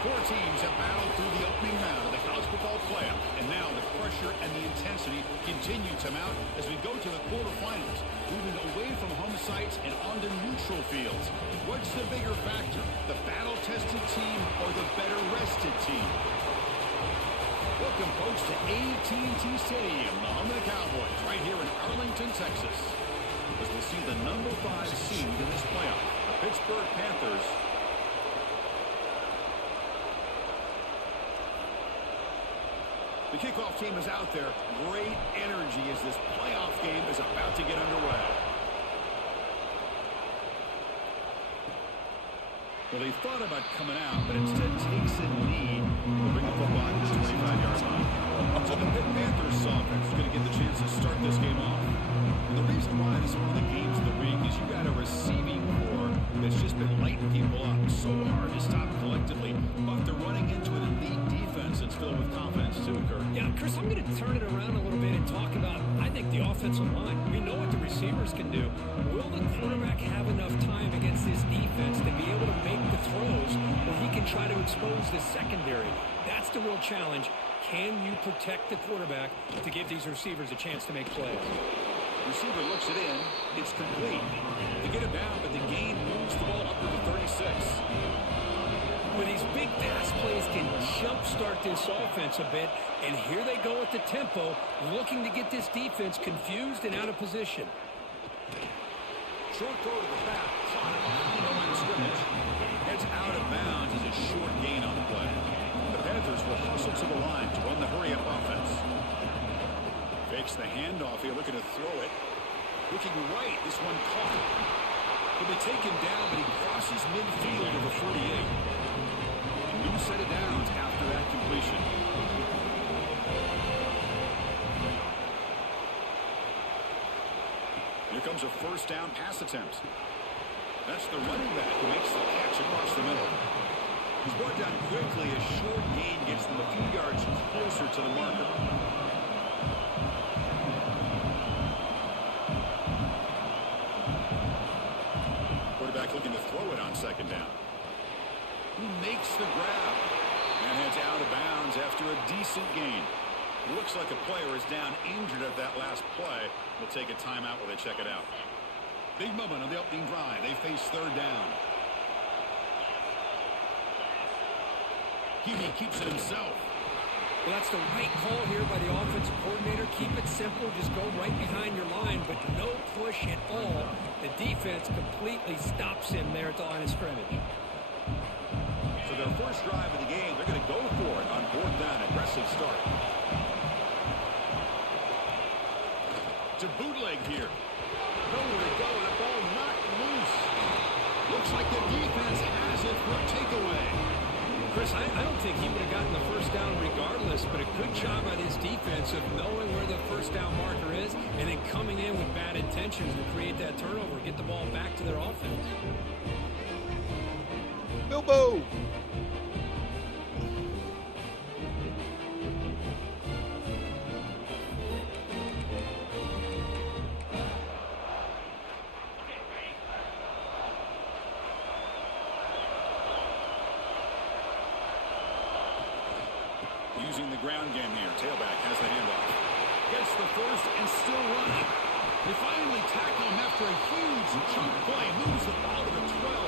Four teams have battled through the opening round of the college football playoff, and now the pressure and the intensity continue to mount as we go to the quarterfinals, moving away from home sites and onto neutral fields. What's the bigger factor, the battle-tested team or the better-rested team? Welcome, folks, to AT&T Stadium, the home of the Cowboys, right here in Arlington, Texas, as we'll see the number 5 seed in this playoff, the Pittsburgh Panthers. The kickoff team is out there. Great energy as this playoff game is about to get underway. Well, they thought about coming out, but instead takes a lead to bring the football to the 25-yard line. So the Pitt Panthers offense is going to get the chance to start this game off. And the reason why this is one of the games of the week is you got a receiving core that's just been lighting people up. So hard to stop collectively, but they're running into an elite defense that's filled with confidence too, Kirk. Yeah, Chris, I'm going to turn it around a little bit and talk about, I think, the offensive line. We know what the receivers can do. Will the quarterback have enough time against this defense to be able to make the throws where he can try to expose the secondary? That's the real challenge. Can you protect the quarterback to give these receivers a chance to make plays? Receiver looks it in. It's complete. They get it down, but the gain moves the ball up to the 36. Well, these big pass plays can jumpstart this offense a bit, and here they go at the tempo, looking to get this defense confused and out of position. Short throw to the back, caught it on the line of scrimmage. Heads out of bounds as a short gain on the play. The Panthers will hustle to the line to run the hurry-up offense. Fakes the handoff here, looking to throw it. Looking right, this one caught. He'll be taken down, but he crosses midfield of the 48. A new set of downs after that completion. Here comes a first down pass attempt. That's the running back who makes the catch across the middle. He's brought down quickly. A short gain gets them a few yards closer to the marker. Quarterback looking to throw it on second down. He makes the grab and heads out of bounds after a decent gain. Looks like a player is down injured at that last play. We'll take a timeout while they check it out. Big moment on the opening drive. They face third down. Hebe keeps it himself. Well, that's the right call here by the offensive coordinator. Keep it simple. Just go right behind your line, but no push at all. The defense completely stops him there at the line of scrimmage. So their first drive of the game, they're going to go for it on fourth down. Aggressive start. To bootleg here. Nowhere to go. The ball knocked loose. Looks like the defense has it for a takeaway. Chris, I don't think he would have gotten the first down regardless, but a good job by this defense of knowing where the first down marker is and then coming in with bad intentions to create that turnover, get the ball back to their offense. Bilbo! Using the ground game here. Tailback has the handoff. Gets the first and still running. They finally tackle him after a huge chunk play. Moves the ball to the 12.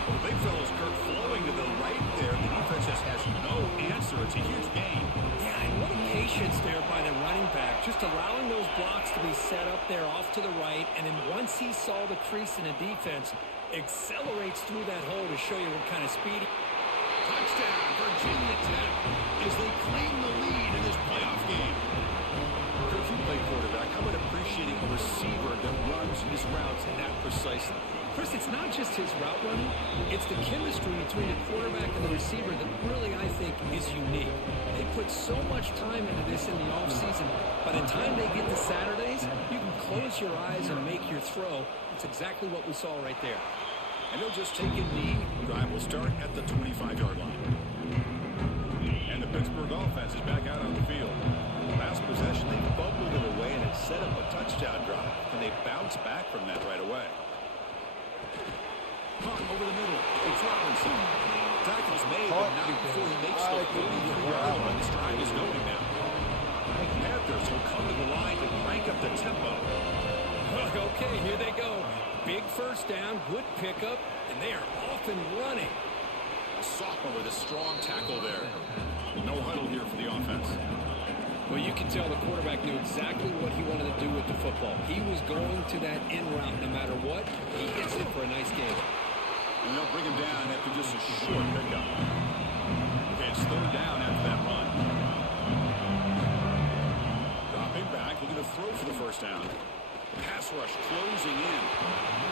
Well, the big fellow's Kirk flowing to the right there. The defense just has no answer. It's a huge gain. Yeah, and what a patience there by the running back. Just allowing those blocks to be set up there off to the right. And then once he saw the crease in the defense, accelerates through that hole to show you what kind of speed. Touchdown, Virginia Tech, as they claim the lead in this playoff game. If you play quarterback, how about appreciating a receiver that runs his routes that precisely? Chris, it's not just his route running. It's the chemistry between the quarterback and the receiver that really, I think, is unique. They put so much time into this in the offseason. By the time they get to Saturdays, you can close your eyes and make your throw. It's exactly what we saw right there. And he'll just take a knee. Drive will start at the 25-yard line. And the Pittsburgh offense is back out on the field. Last possession, they bubbled it away, and it set up a touchdown drive. And they bounce back from that right away. Caught over the middle. It's Robinson. Tackle is made, but not before he makes the 43-yard line. This drive is going now. Panthers will come to the line to crank up the tempo. Okay, here they go. Big first down, good pickup, and they are off and running. A sophomore with a strong tackle there. No huddle here for the offense. Well, you can tell the quarterback knew exactly what he wanted to do with the football. He was going to that in route no matter what. He hits it for a nice game. And they'll bring him down after just a short pickup. Okay, it's third down after that run. Dropping back, looking to throw for the first down. Pass rush closing in.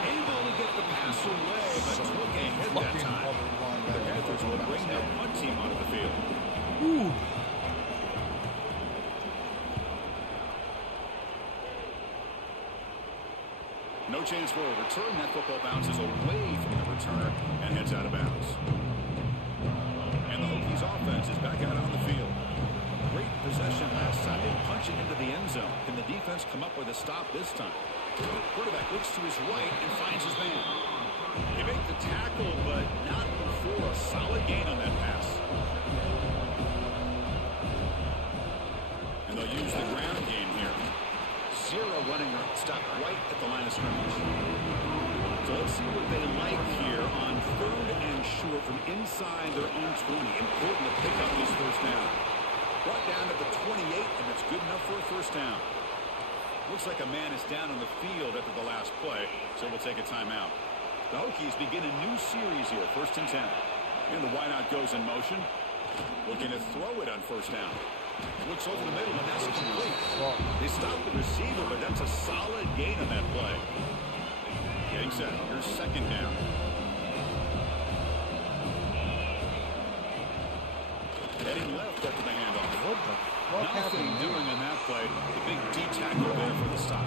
Able to get the pass away, but took a hit that time. The Panthers will bring their punt team onto the field. Ooh. No chance for a return. That football bounces away from the returner and heads out of bounds. And the Hokies offense is back out on the field. Great possession last time. They punch it into the end zone. Can the defense come up with a stop this time? Quarterback looks to his right and finds his man. They make the tackle, but not before a solid gain on that pass. And they'll use the ground game here. Zero running stop right at the line of scrimmage. So let's see what they like here on third and short from inside their own 20. Important to pick up this first down. Brought down at the 28, and that's good enough for a first down. Looks like a man is down on the field after the last play, so we'll take a timeout. The Hokies begin a new series here, 1st and 10. And the wideout goes in motion. Looking to throw it on first down. Looks over the middle, and that's complete. They stop the receiver, but that's a solid gain on that play. Getting set. Here's second down. Heading left after the handoff. Nothing doing on that play. The big D tackle there for the stop.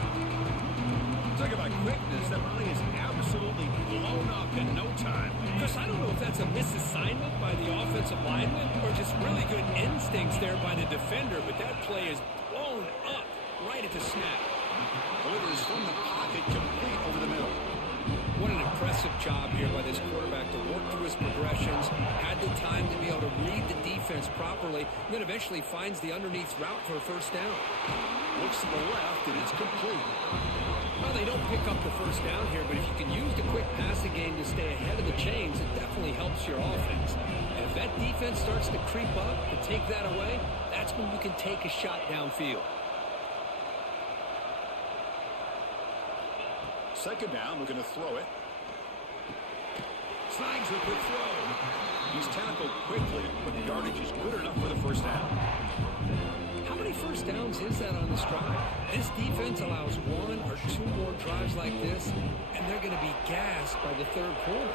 Talk about quickness. That rally is absolutely blown up in no time. Chris, I don't know if that's a misassignment by the offensive lineman or just really good instincts there by the defender, but that play is blown up right at the snap. Delivers from the pocket, complete over the middle. What an impressive job here by this quarterback to work through his progressions, had the time to be able to read the defense properly, and then eventually finds the underneath route for a first down. Looks to the left, and it's complete. Well, they don't pick up the first down here, but if you can use the quick passing game to stay ahead of the chains, it definitely helps your offense. And if that defense starts to creep up and take that away, that's when you can take a shot downfield. Second down, looking to throw it. Snags a quick throw. He's tackled quickly, but the yardage is good enough for the first down. How many first downs is that on this drive? This defense allows one or two more drives like this, and they're going to be gassed by the third quarter.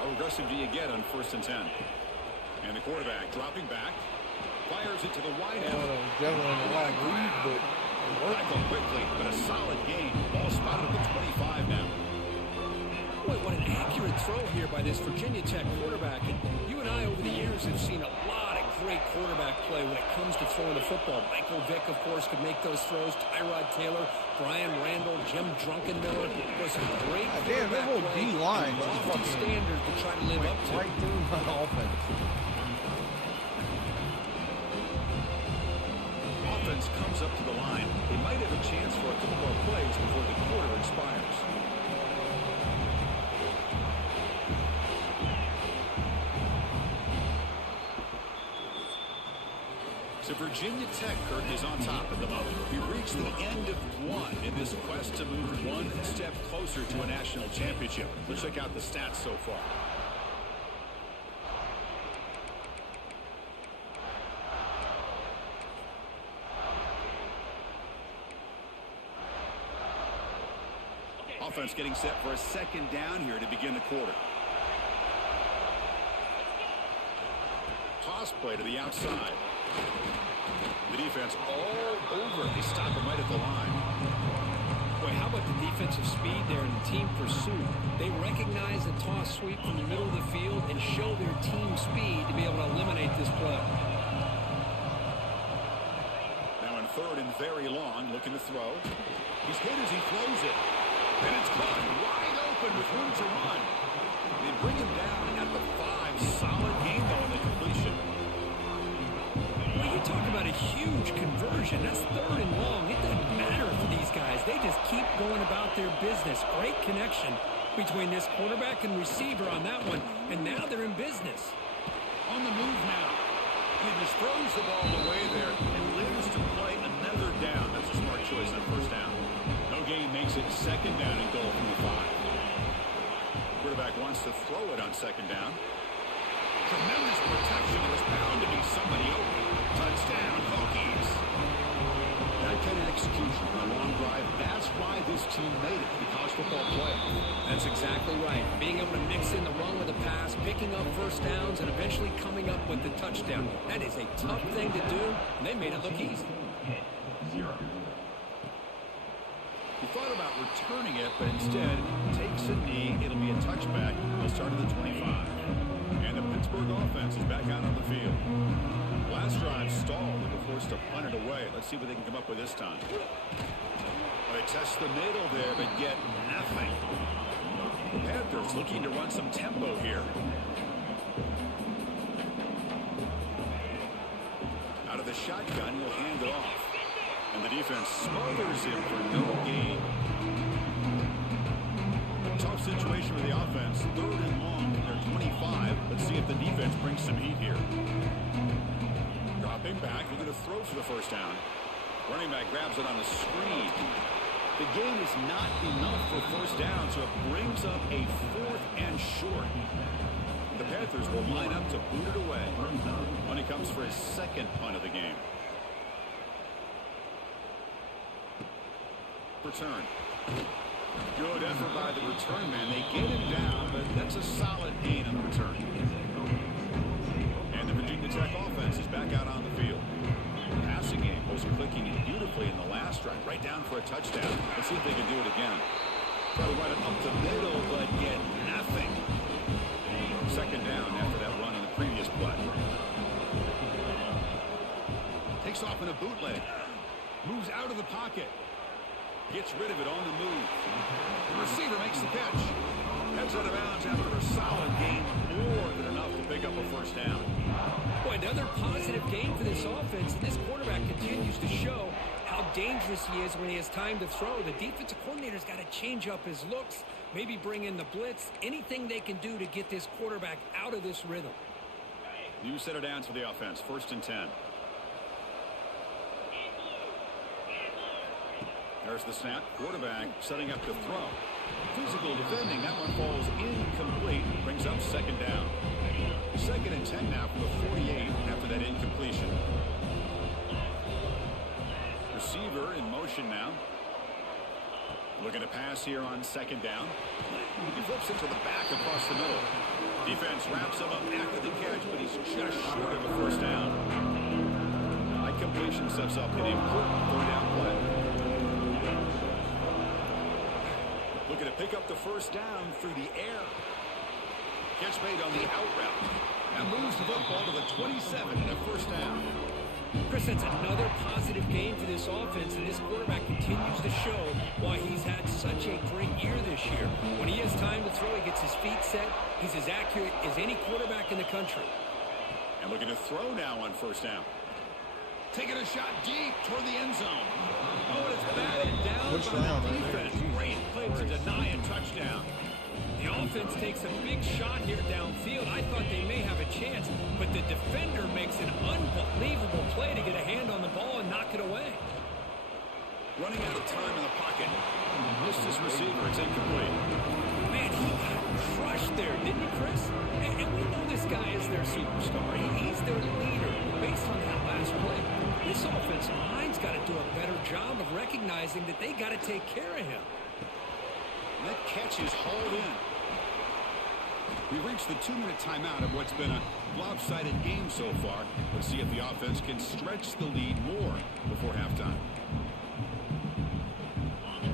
How aggressive do you get on 1st and 10? And the quarterback dropping back, fires it to the wide end. Definitely a long lead, but Tackle quickly, but a solid gain. Ball spotted at the 25 now. Boy, what an accurate throw here by this Virginia Tech quarterback. And you and I over the years have seen a lot of great quarterback play when it comes to throwing the football. Michael Vick, of course, could make those throws. Tyrod Taylor, Brian Randall, Jim Druckenmiller. There's some great damn, that whole D-line is fucking standard to try to live up to. right through my offense. Offense comes up to the line. They might have a chance for a couple more plays before the quarter expires. So Virginia Tech, Kirk, is on top at the moment. We reached the end of one in this quest to move one step closer to a national championship. Let's check out the stats so far. Offense getting set for a second down here to begin the quarter. Toss play to the outside. The defense all over. They stop him right at the line. Boy, how about the defensive speed there in the team pursuit? They recognize the toss sweep from the middle of the field and show their team speed to be able to eliminate this play. Now in third and very long, looking to throw. He's hit as he throws it. And it's caught wide open with room to run. They bring him down at the 5. drive. Solid gain, though, in the completion. Well, you talk about a huge conversion. That's 3rd and long. It doesn't matter for these guys. They just keep going about their business. Great connection between this quarterback and receiver on that one, and now they're in business. On the move now. He just throws the ball away there and lives to play another down. That's a smart choice on 1st down. No gain makes it 2nd down and goal from the 5. Quarterback wants to throw it on 2nd down. Tremendous protection. It was bound to be somebody open. Touchdown, Hokies. That kind of execution on a long drive, that's why this team made it to the college football playoff. That's exactly right. Being able to mix in the run with the pass, picking up 1st downs, and eventually coming up with the touchdown. That is a tough thing to do, and they made it look easy. He thought about returning it, but instead takes a knee. It'll be a touchback. He'll start at the 25. And the Pittsburgh offense is back out on the field. Last drive stalled. They were forced to punt it away. Let's see what they can come up with this time. They test the middle there, but get nothing. The Panthers looking to run some tempo here. Out of the shotgun, he'll hand it off. And the defense smothers him for no gain. Tough situation with the offense. 3rd and long from their 25. Let's see if the defense brings some heat here. Dropping back. They're going to throw for the 1st down. Running back grabs it on the screen. The gain is not enough for 1st down, so it brings up a 4th and short. The Panthers will line up to boot it away when he comes for his 2nd punt of the game. Return. Good effort by the return man. They get him down, but that's a solid gain on the return. And the Virginia Tech offense is back out on the field. Passing game was clicking beautifully in the last drive, right down for a touchdown. Let's see if they can do it again. Try to run it up the middle, but get nothing. 2nd down after that run in the previous play. Takes off in a bootleg. Moves out of the pocket. Gets rid of it on the move. The receiver makes the catch. Heads out of bounds after a solid gain, more than enough to pick up a 1st down. Boy, another positive gain for this offense. This quarterback continues to show how dangerous he is when he has time to throw. The defensive coordinator's got to change up his looks, maybe bring in the blitz, anything they can do to get this quarterback out of this rhythm. New set of downs for the offense. 1st and 10. There's the snap. Quarterback setting up to throw. Physical defending. That one falls incomplete. Brings up 2nd down. 2nd and 10 now from the 48 after that incompletion. Receiver in motion now. Looking to pass here on 2nd down. He flips it to the back across the middle. Defense wraps him up after the catch, but he's just short of a 1st down. That completion sets up an important 3rd down play. Looking to pick up the 1st down through the air. Catch made on the out route. And moves the football to the 27 and a 1st down. Chris, that's another positive gain for this offense, and this quarterback continues to show why he's had such a great year this year. When he has time to throw, he gets his feet set. He's as accurate as any quarterback in the country. And looking to throw now on 1st down. Taking a shot deep toward the end zone. Oh, and it's batted down by the defense. Great play to deny a touchdown. The offense takes a big shot here downfield. I thought they may have a chance, but the defender makes an unbelievable play to get a hand on the ball and knock it away. Running out of time in the pocket. Missed his receiver. It's incomplete. Man, he got crushed there, didn't he, Chris? And we know this guy is their superstar. He's their leader based on that last play. This offensive line's got to do a better job of recognizing that they got to take care of him. That catch is hauled in. We reached the 2-minute timeout of what's been a lopsided game so far. Let's see if the offense can stretch the lead more before halftime.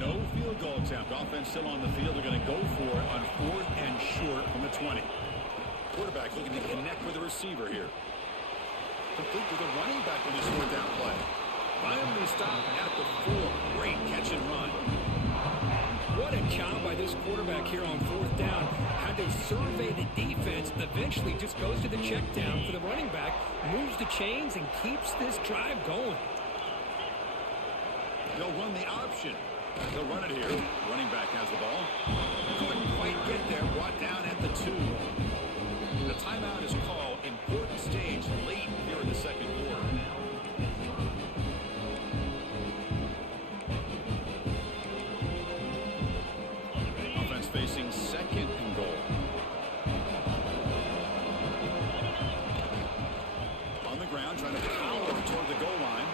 No field goal attempt. Offense still on the field. They're going to go for it on 4th and short from the 20. Quarterback looking to connect with the receiver here. Complete with a running back on this 4th down play. Finally stopped at the 4. Great catch and run. What a job by this quarterback here on fourth down. Had to survey the defense, eventually just goes to the check down for the running back, moves the chains, and keeps this drive going. They'll run the option. They'll run it here. Running back has the ball. Couldn't quite get there. Brought down at the 2. The timeout is called. Important stage late here in the second quarter. Offense facing second and goal. On the ground, trying to power toward the goal line.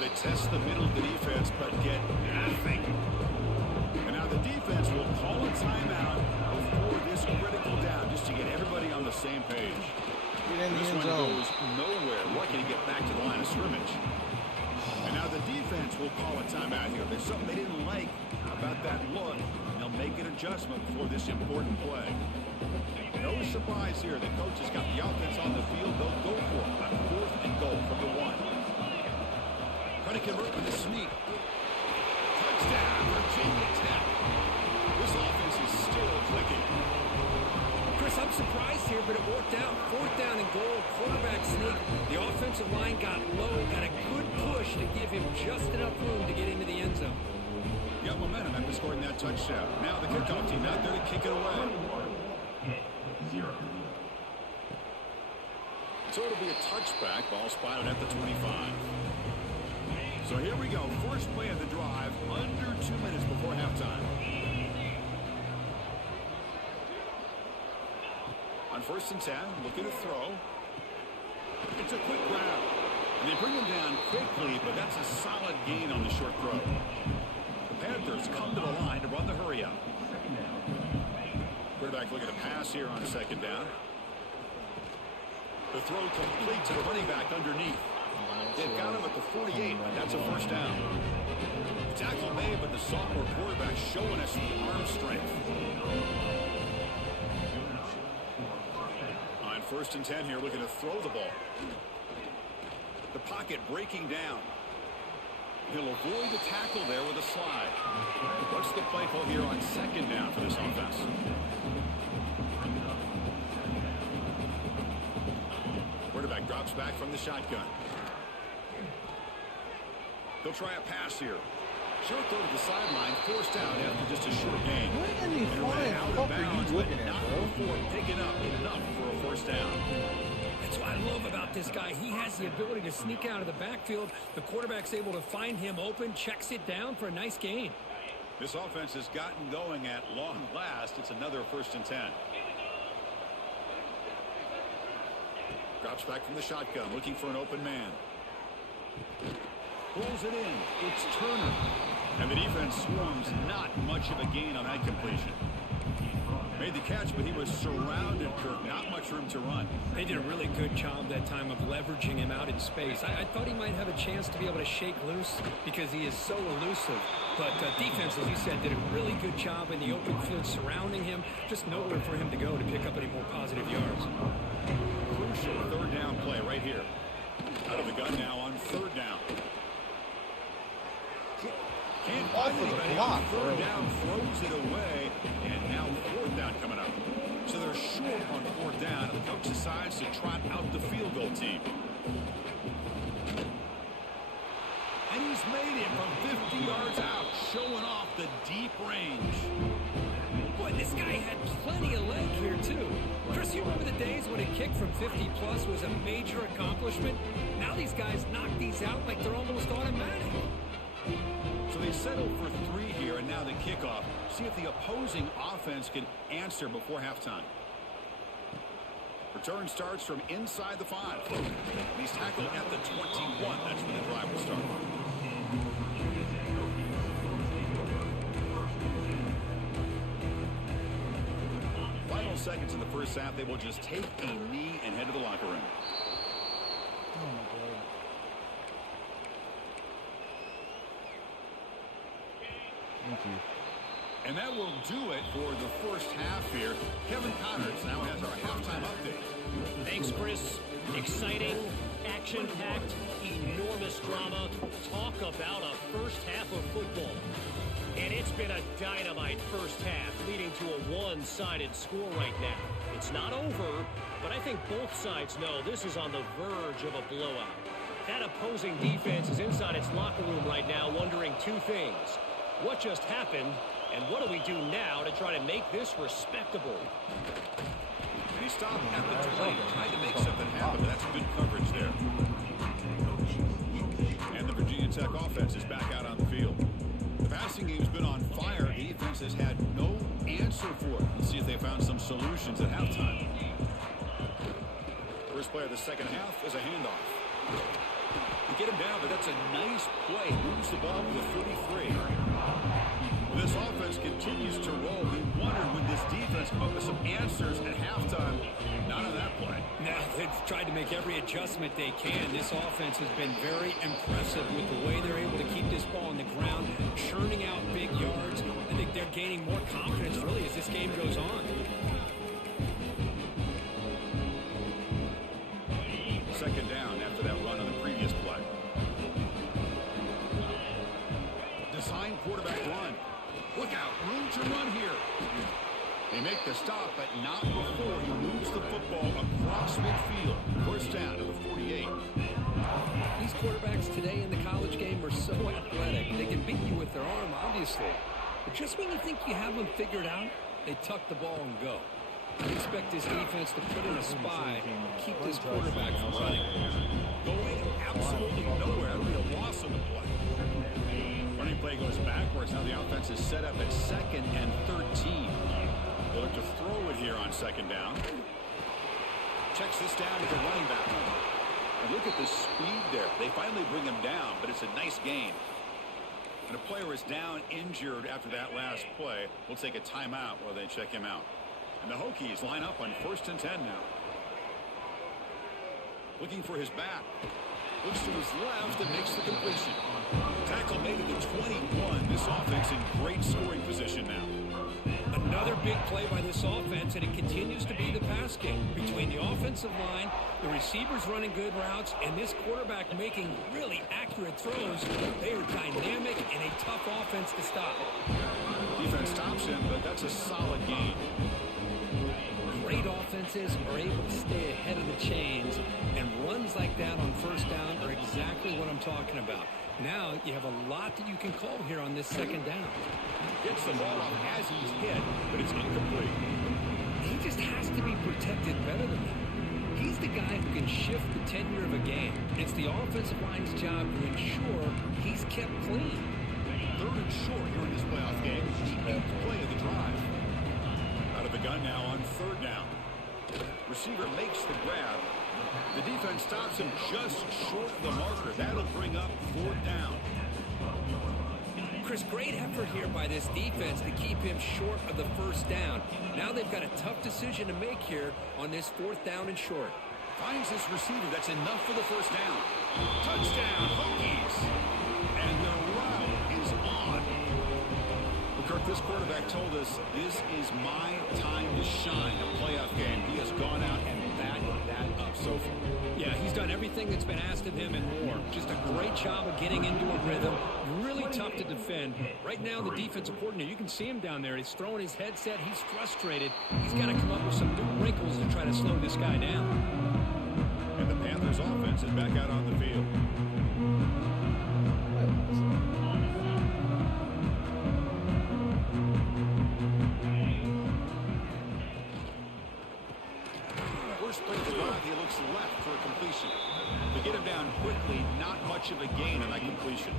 They test the middle of the defense, but get nothing. And now the defense will call a timeout before this critical down, just to get everybody on the same page. This one goes nowhere. Lucky to get back to the line of scrimmage. And now the defense will call a timeout here. There's something they didn't like about that look. They'll make an adjustment for this important play. No surprise here. The coach has got the offense on the field. They'll go for it on fourth and goal from the 1. Trying to convert with a sneak. Touchdown, Virginia Tech. This offense is still clicking. Chris, I'm surprised here, but it worked out. Fourth down and goal, quarterback sneak. The offensive line got low, got a good push to give him just enough room to get into the end zone. Got momentum after scoring that touchdown. Now the kickoff team out there to kick it away. So it'll be a touchback. Ball spotted at the 25. So here we go. First play of the drive, under 2 minutes before halftime. On first and 10, looking to throw. It's a quick grab. And they bring him down quickly, but that's a solid gain on the short throw. The Panthers come to the line to run the hurry up. Quarterback looking to pass here on second down. The throw complete to the running back underneath. They've got him at the 48, but that's a first down. Tackle made, but the sophomore quarterback showing us the arm strength. On first and 10 here, looking to throw the ball. The pocket breaking down. He'll avoid the tackle there with a slide. What's the play call here on second down for this offense? Quarterback drops back from the shotgun. He'll try a pass here. Short throw to the sideline, forced out after just a short gain. What in the flying fuck are you looking at, bro? Before picking up enough for a first down. That's what I love about this guy. He has the ability to sneak out of the backfield. The quarterback's able to find him open, checks it down for a nice gain. This offense has gotten going at long last. It's another first and 10. Drops back from the shotgun, looking for an open man. Pulls it in. It's Turner. And the defense swarms. Not much of a gain on that completion. Made the catch, but he was surrounded, Kirk. Not much room to run. They did a really good job that time of leveraging him out in space. I thought he might have a chance to be able to shake loose because he is so elusive. But defense, as you said, did a really good job in the open field surrounding him. Just nowhere for him to go to pick up any more positive yards. Crucial third down play right here. Out of the gun now on third down. Can't find anybody on third down, throws it away, and now fourth down coming up. So they're short on fourth down, and the coach decides to trot out the field goal team. And he's made it from 50 yards out, showing off the deep range. Boy, this guy had plenty of leg here, too. Chris, you remember the days when a kick from 50-plus was a major accomplishment? Now these guys knock these out like they're almost automatic. So they settle for 3 here, and now the kickoff. See if the opposing offense can answer before halftime. Return starts from inside the 5. He's tackled at the 21. That's when the drive will start. Final seconds in the first half. They will just take a knee and head to the locker room. Oh my God. Thank you. And that will do it for the first half here. Kevin Connors now has our halftime update. Thanks, Chris. Exciting, action-packed, enormous drama. Talk about a first half of football. And it's been a dynamite first half, leading to a one-sided score right now. It's not over, but I think both sides know this is on the verge of a blowout. That opposing defense is inside its locker room right now wondering two things. What just happened, and what do we do now to try to make this respectable? He stopped at the 20, tried to make something happen, but that's good coverage there. And the Virginia Tech offense is back out on the field. The passing game's been on fire. The defense has had no answer for it. Let's see if they found some solutions at halftime. First play of the second half is a handoff. To get him down, but that's a nice play. Moves the ball to the 33. This offense continues to roll. We wondered would this defense come up with some answers at halftime. Not on that play. Now, they've tried to make every adjustment they can. This offense has been very impressive with the way they're able to keep this ball on the ground, churning out big yards. I think they're gaining more confidence, really, as this game goes on. Second down after that run on the previous play. Design quarterback run. Look out, room to run here. They make the stop, but not before he moves the football across midfield. First down to the 48. These quarterbacks today in the college game are so athletic. They can beat you with their arm, obviously. But just when you think you have them figured out, they tuck the ball and go. I expect this defense to put in a spy and keep this quarterback from running. Going absolutely nowhere. That'll be a loss on the play. Running play goes backwards. Now the offense is set up at 2nd and 13. They look to throw it here on second down. Checks this down to the running back. And look at the speed there. They finally bring him down, but it's a nice gain. And a player is down injured after that last play. We'll take a timeout while they check him out. And the Hokies line up on 1st and 10 now. Looking for his back. Looks to his left and makes the completion. Tackle made at the 21. This offense in great scoring position now. Another big play by this offense, and it continues to be the pass game. Between the offensive line, the receivers running good routes, and this quarterback making really accurate throws, they are dynamic and a tough offense to stop. Defense stops him, but that's a solid gain. Great offenses are able to stay ahead of the chains, and runs like that on first down are exactly what I'm talking about. Now you have a lot that you can call here on this second down. Gets the ball off as he's hit, but it's incomplete. He just has to be protected better than that. He's the guy who can shift the tenure of a game. It's the offensive line's job to ensure he's kept clean. 3rd and short here in this playoff game. The 8th play of the drive. Out of the gun now on 3rd down. Receiver makes the grab. The defense stops him just short of the marker. That'll bring up 4th down. Chris, great effort here by this defense to keep him short of the first down. Now they've got a tough decision to make here on this 4th down and short. Finds this receiver. That's enough for the first down. Touchdown, Hokies. And the route is on. Well, Kirk, this quarterback told us this is my time to shine. A playoff game. He has gone out and backed that up so far. Yeah, he's done everything that's been asked of him and more. Just a great job of getting into a rhythm. Really tough to defend. Right now, the defensive coordinator, you can see him down there. He's throwing his headset. He's frustrated. He's got to come up with some new wrinkles to try to slow this guy down. And the Panthers offense is back out on the field. First play of the drive, he looks left for a completion. To get him down quickly, not much of a gain on that completion.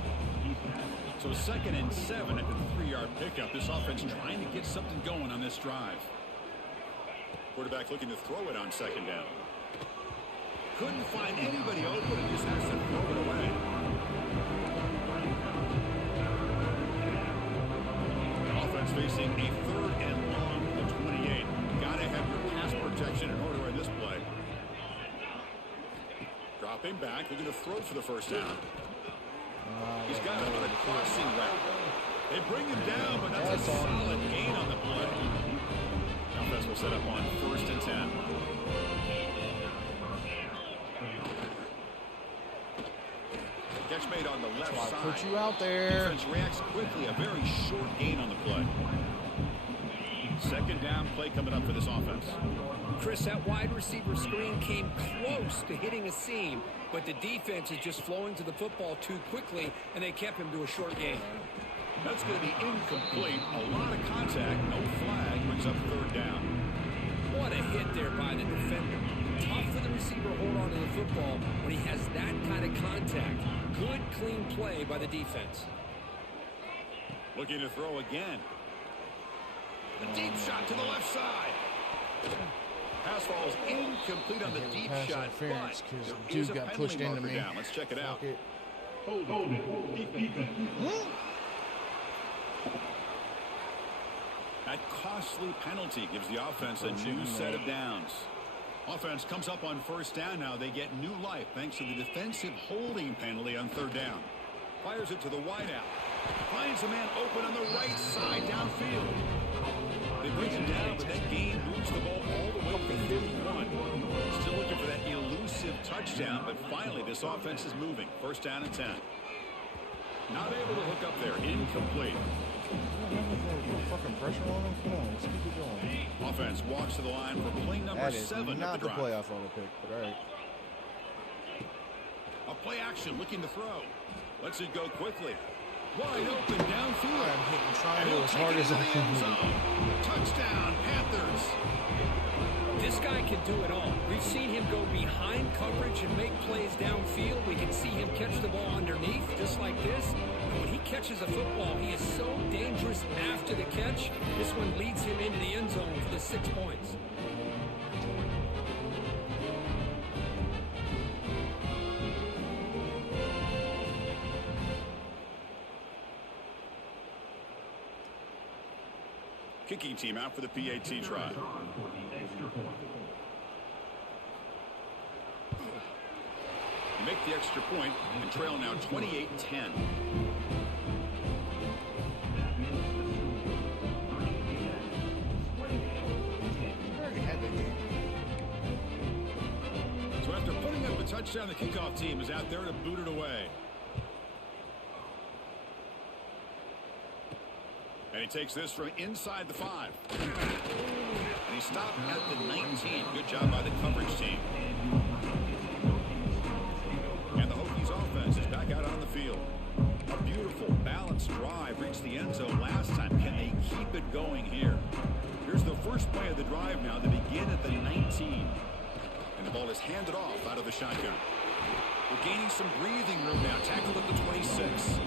So 2nd and 7 at the 3-yard pickup. This offense trying to get something going on this drive. Quarterback looking to throw it on 2nd down. Couldn't find anybody open and just has to throw it away. Offense facing a 3rd and long at the 28. Got to have your pass protection in order in this play. Dropping back, looking to throw for the first down. He's got it on a crossing route. They bring him down, but that's a solid gain on the play. Offense will set up on 1st and 10. Gets catch made on the left side. Put you out there. Defense reacts quickly. A very short gain on the play. Second down play coming up for this offense. Chris, that wide receiver screen came close to hitting a seam, but the defense is just flowing to the football too quickly, and they kept him to a short gain. That's going to be incomplete. A lot of contact. No flag. Brings up third down. What a hit there by the defender. Tough for the receiver to hold on to the football when he has that kind of contact. Good, clean play by the defense. Looking to throw again. A deep shot to the left side. Pass ball is incomplete on the deep shot, but there is a penalty marker down. Let's check it out. That costly penalty gives the offense a new set of downs. Offense comes up on first down now. They get new life thanks to the defensive holding penalty on third down. Fires it to the wideout. Finds a man open on the right side downfield. They bring him down, but that gain moves the ball all the way to 51. Still looking for that elusive touchdown, but finally this offense is moving. First down and 10. Not able to hook up there. Incomplete. Fucking pressure on him. Come on, let's keep it going. Offense walks to the line for play number 7 of not the the drive. playoff auto pick, but all right. A play action looking to throw. Lets it go quickly. Wide open downfield. I'm hitting triangle as hard as I can. Touchdown, Panthers. This guy can do it all. We've seen him go behind coverage and make plays downfield. We can see him catch the ball underneath, just like this. And when he catches a football, he is so dangerous after the catch. This one leads him into the end zone for the 6 points. Kicking team out for the PAT try. Make the extra point and trail now 28-10. So after putting up a touchdown, the kickoff team is out there to boot it away. And he takes this from inside the 5. And he stopped at the 19. Good job by the coverage team. And the Hokies offense is back out on the field. A beautiful, balanced drive reached the end zone last time. Can they keep it going here? Here's the first play of the drive now. They begin at the 19. And the ball is handed off out of the shotgun. We're gaining some breathing room now. Tackled at the 26.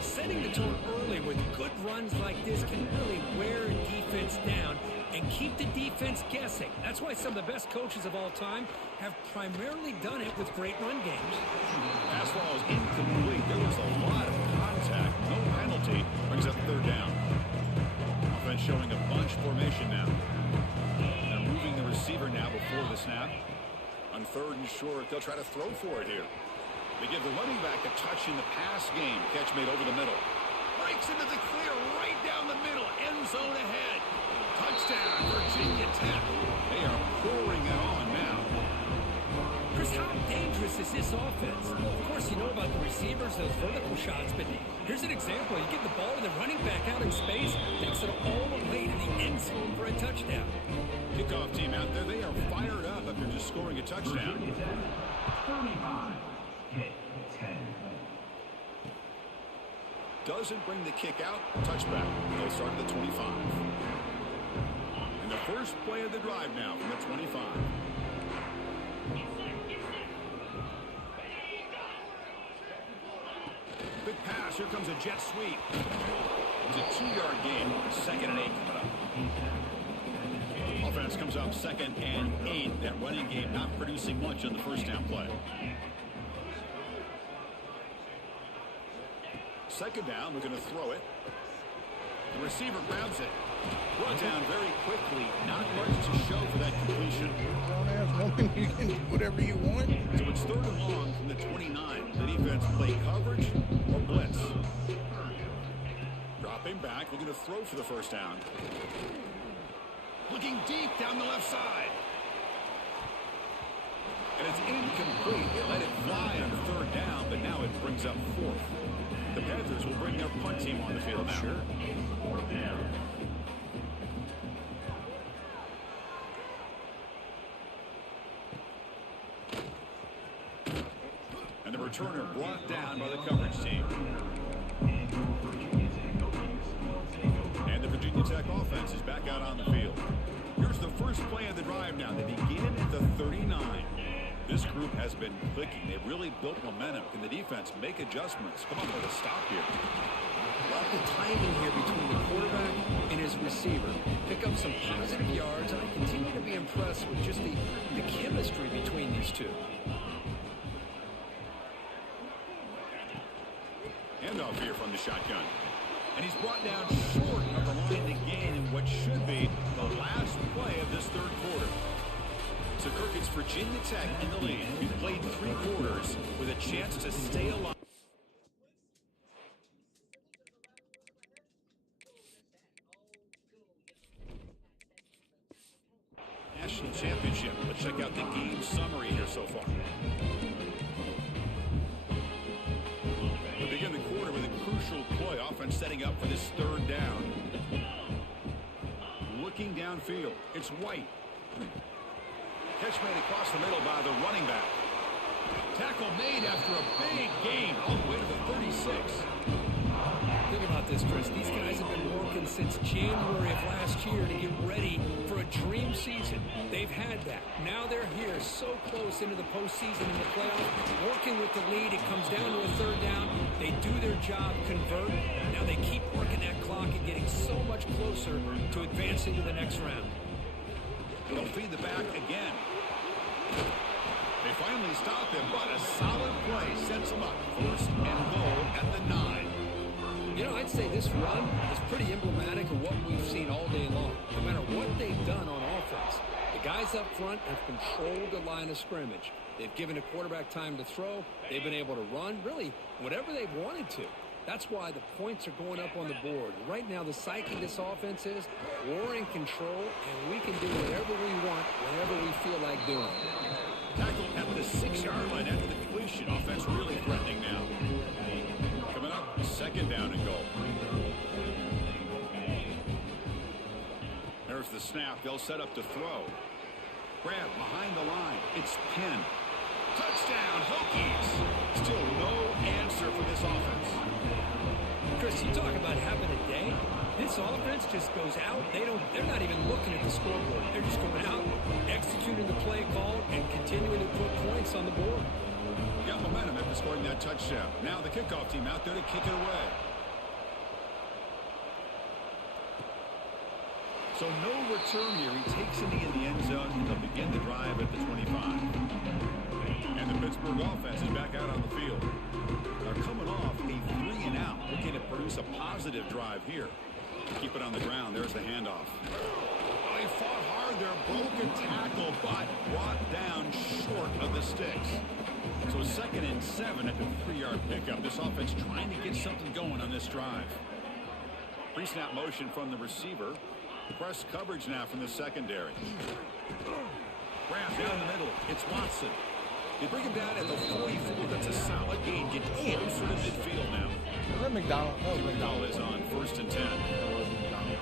Setting the tone early with good runs like this can really wear a defense down and keep the defense guessing. That's why some of the best coaches of all time have primarily done it with great run games. Pass ball is incomplete. There was a lot of contact. No penalty. Brings up third down. Offense showing a bunch formation now. They're moving the receiver now before the snap. On third and short, they'll try to throw for it here. They give the running back a touch in the pass game. Catch made over the middle. Breaks into the clear right down the middle. End zone ahead. Touchdown, Virginia Tech. They are pouring it on now. Chris, how dangerous is this offense? Well, of course, you know about the receivers, those vertical shots, but here's an example. You get the ball and the running back out in space, takes it all the way to the end zone for a touchdown. Kickoff team out there, they are fired up after just scoring a touchdown. 35. Doesn't bring the kick out. Touchback. They'll start at the 25. And the first play of the drive now from the 25. Big pass. Here comes a jet sweep. It's a 2-yard gain. 2nd and 8 coming up. Offense comes up 2nd and 8. That running game not producing much on the first down play. 2nd down, we're going to throw it. The receiver grabs it. Brought down very quickly. Not much to show for that completion. You can do whatever you want. So it's 3rd and long from the 29. The defense play coverage or blitz. Dropping back, we're going to throw for the first down. Looking deep down the left side. And it's incomplete. incomplete. They let it fly on third down, but now it brings up fourth. The Panthers will bring their punt team on the field now. Sure. And the returner blocked down by the coverage team. And the Virginia Tech offense is back out on the field. Here's the first play of the drive now. They begin at the 39. This group has been clicking. They've really built momentum. Can the defense make adjustments? Come up with a stop here. Love the timing here between the quarterback and his receiver. Pick up some positive yards, and I continue to be impressed with just the chemistry between these two. Handoff here from the shotgun. And he's brought down short of the line to gain in what should be the last play of this third quarter. So Kirk, it's Virginia Tech in the lead. We played 3 quarters with a chance to stay alive. National championship. Let's check out the game summary here so far. We begin the quarter with a crucial play. Offense setting up for this third down. Looking downfield. It's White. Catch made across the middle by the running back. Tackle made after a big gain all the way to the 36. Think about this, Chris. These guys have been working since January of last year to get ready for a dream season. They've had that. Now they're here so close into the postseason and the playoffs. Working with the lead, it comes down to a third down. They do their job, convert. Now they keep working that clock and getting so much closer to advancing to the next round. They'll feed the back again. They finally stop him, but a solid play sets them up. First and goal at the 9. You know, I'd say this run is pretty emblematic of what we've seen all day long. No matter what they've done on offense, the guys up front have controlled the line of scrimmage. They've given the quarterback time to throw. They've been able to run, really, whatever they've wanted to. That's why the points are going up on the board. Right now, the psyche of this offense is we're in control, and we can do whatever we want, whenever we feel like doing. Tackle at the 6-yard line after the completion. Offense really threatening now. Coming up, second down and goal. There's the snap. They'll set up to throw. Grab behind the line. It's Penn. Touchdown, Hokies. Still no answer for this offense. Chris, you talk about having a day. This offense just goes out. They're not even looking at the scoreboard. They're just going out, executing the play call, and continuing to put points on the board. Got momentum after scoring that touchdown. Now the kickoff team out there to kick it away. So no return here. He takes it in the end zone, and they'll begin the drive at the 25. And the Pittsburgh offense is back out on the field. They're coming off a 3-and-out, looking to produce a positive drive here. Keep it on the ground. There's the handoff. Oh, he fought hard there, broke a tackle, but brought down short of the sticks. So 2nd and 7 at the 3-yard pickup. This offense trying to get something going on this drive. Pre-snap motion from the receiver. Press coverage now from the secondary. Grab down the middle. It's Watson. They bring him down at the 44. That's a solid gain. Get closer to midfield now. Is that McDonald? That was McDonald McDonald. is on 1st and 10. That was McDonald.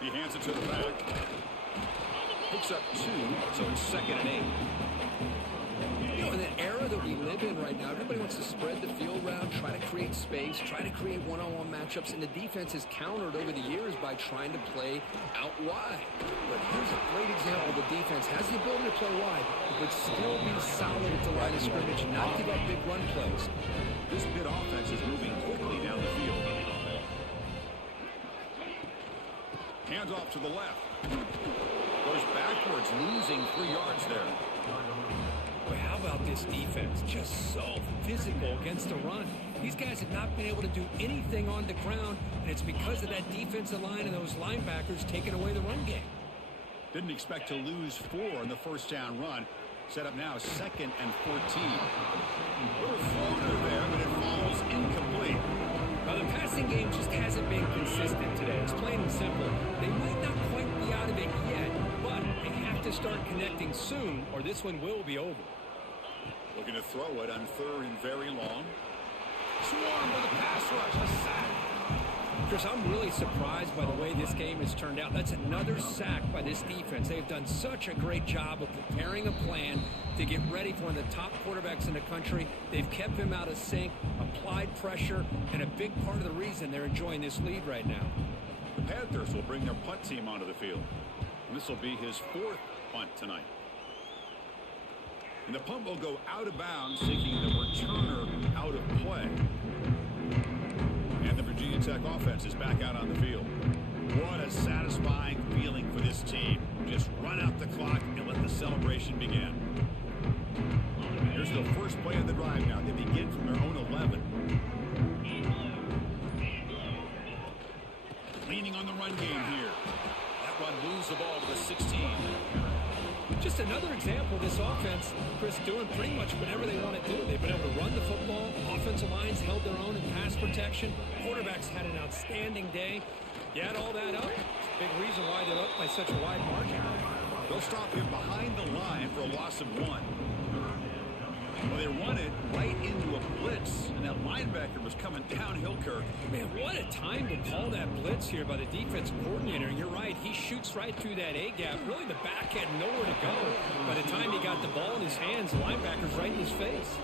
He hands it to the back. Picks up 2, so it's 2nd and 8. You know, in the era that we live in right now, everybody wants to spread the field around, try to create space, try to create one-on-one matchups, and the defense has countered over the years by trying to play out wide. But here's a great example. The defense has the ability to play wide, but still be solid at the line of scrimmage and not give up big run plays. This Pitt offense is moving quickly down the field. Hands off to the left. Goes backwards, losing 3 yards there. But how about this defense? Just so physical against the run. These guys have not been able to do anything on the ground, and it's because of that defensive line and those linebackers taking away the run game. Didn't expect to lose 4 on the first down run. Set up now 2nd and 14. Little floater there, but it falls incomplete. Well, the passing game just hasn't been consistent today. It's plain and simple. They might not quite be out of it yet, but they have to start connecting soon, or this one will be over. Looking to throw it on 3rd and very long. Swarm with a pass rush. A sack. Chris, I'm really surprised by the way this game has turned out. That's another sack by this defense. They've done such a great job of preparing a plan to get ready for one of the top quarterbacks in the country. They've kept him out of sync, applied pressure, and a big part of the reason they're enjoying this lead right now. The Panthers will bring their punt team onto the field. And this will be his 4th punt tonight. And the punt will go out of bounds, taking the returner out of play. And the Virginia Tech offense is back out on the field. What a satisfying feeling for this team. Just run out the clock and let the celebration begin. Here's the first play of the drive now. They begin from their own 11. Leaning on the run game here. That run moves the ball to the 16. Just another example of this offense, Chris, doing pretty much whatever they want to do. They've been able to run the football. Offensive lines held their own in pass protection. Quarterbacks had an outstanding day. You add all that up, it's a big reason why they're up by such a wide margin. They'll stop him behind the line for a loss of 1. Well, they run it right into a blitz, and that linebacker was coming downhill, Kirk. Man, what a time to call that blitz here by the defensive coordinator. You're right, he shoots right through that A-gap. Really, the back had nowhere to go. By the time he got the ball in his hands, the linebacker's right in his face.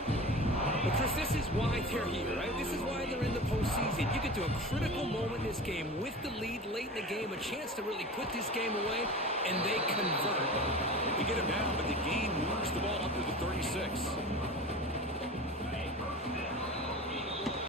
But, Chris, this is why they're here, right? This is why they're in the postseason. You get to a critical moment in this game with the lead late in the game, a chance to really put this game away, and they convert. They get him down, but the game moves the ball up to the 36.